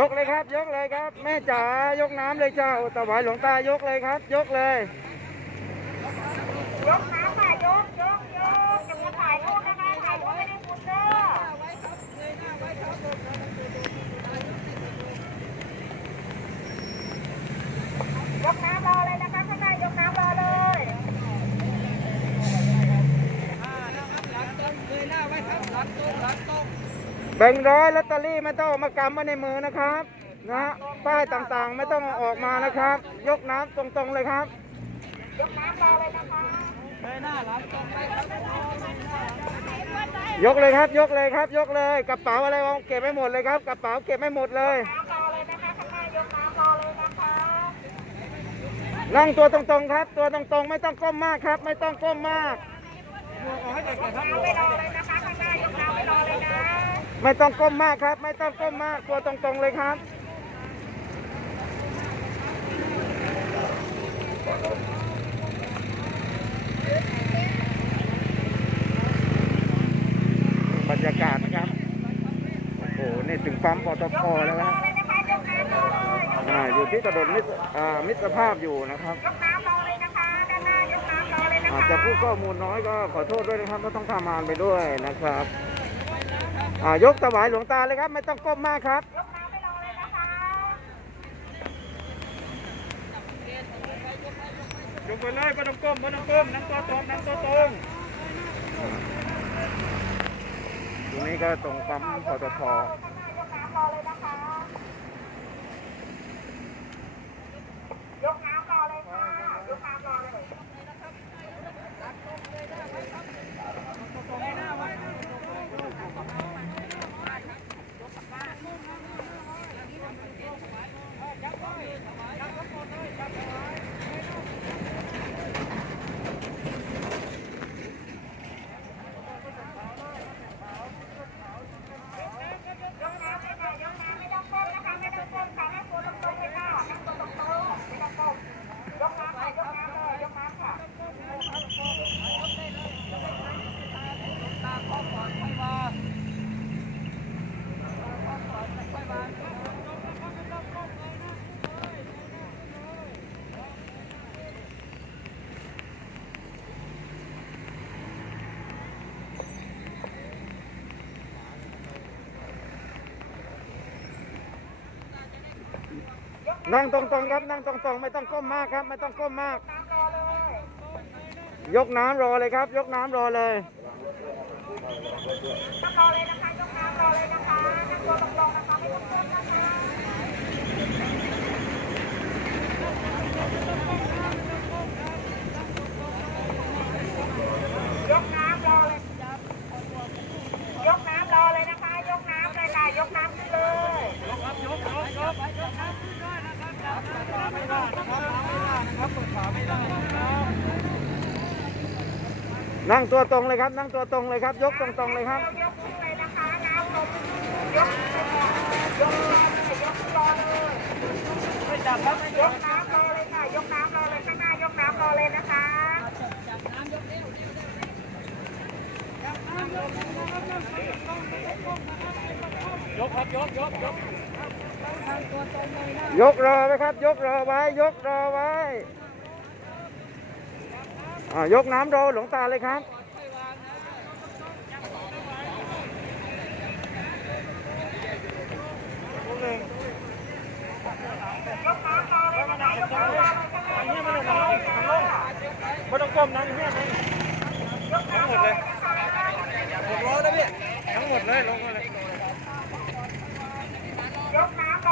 ยกเลยครับ ยกเลยครับ แม่จ๋ายกน้ำเลยเจ้าตะไบหลวงตายกเลยครับ ยกเลย ยกน้ำค่ะยกยกยกจะมาถ่ายรูปนะคะถ่ายรูปไม่ได้คุณเด้อยกน้ำรอเลยนะคะข้างในยกน้ำรอเลย แบ่งร้อยลอตเตอรี่ไม่ต้องเอามากำไว้ในมือนะครับนะฮะป้ายต่างๆไม่ต้องเอาออกมานะครับ ยกน้ำตรงๆเลยครับ ยกน้ำรอเลยนะคะยกเลยครับ ยกเลยครับ ยกเลยกระเป๋าอะไรเอาเก็บไม่หมดเลยครับกระเป๋าเก็บไม่หมดเลย น้ำรอเลยนะคะข้างในยกน้ำรอเลยนะคะนั่งตัวตรงๆครับ ตัวตรงๆ ไม่ต้องก้มมากครับ ไม่ต้องก้มมาก น้ำไม่รอเลยนะคะข้างในยกน้ำไม่รอเลยนะ ไม่ต้องก้มมากครับ ไม่ต้องก้มมากตัวตรงๆเลยครับ บรรยากาศนะครับ โอ้โห นี่ถึงปั๊มปตทแล้วนะเลยนะคะยกน้ำรอเลยอ่าอยู่ที่ถนนมิตรอ่ามิตรภาพอยู่นะครับยกน้ำรอเลยนะคะด้านหน้ายกน้ำรอเลยนะคะอาจจะพูดข้อมูลน้อยก็ขอโทษด้วยนะครับก็ต้องทำงานไปด้วยนะครับ อ่ายกถวายหลวงตาเลยครับ ไม่ต้องก้มมากครับยกน้ำไม่รอเลยนะคะยกไปเลยไม่ต้องก้มไม่ต้องก้มนั่งตัวตรงนั่งตัวตรงตรงนี้ก็ตรงปั๊มปตทข้างหน้ายกน้ำรอเลยนะคะ ยกน้ำรอเลยค่ะ ยกน้ำรอเลย ยกน้ำเลยค่ะยกน้ำไม่ต้องก้มนะคะไม่ต้องก้มค่ะนั่งตัวตรงๆเลยค่ะนั่งตัวตรงๆไม่ต้องก้มยกน้ำค่ะยกน้ำเลยยกน้ำค่ะ นั่งตรงๆครับนั่งตรงๆ ไม่ต้องก้มมากครับ ไม่ต้องก้มมาก ยกน้ำรอเลยครับ ยกน้ำรอเลยนั่งรอเลยนะคะยกน้ำรอเลยนะคะนั่งตัวตรงๆนะคะไม่ต้องก้มนะคะยกน้ำรอเลย ยกน้ำรอเลยนะคะ ยกน้ำเลยค่ะ ยกน้ำขึ้นเลย นั่งตัวตรงเลยครับ นั่งตัวตรงเลยครับ ยกตรงๆเลยครับยกขึ้นเลยนะคะน้ำลงยกขึ้นเลยค่ะยกขึ้นเลยยกขึ้นรอเลยยกน้ำรอเลยค่ะ ยกน้ำรอเลยข้างหน้ายกน้ำรอเลยนะคะยกรอไว้ครับ ยกรอไว้ยกรอไว้อ่ายกน้ำรอหลวงตาเลยครับไม่ ยกน้ำรอหลวงตาเลยครับ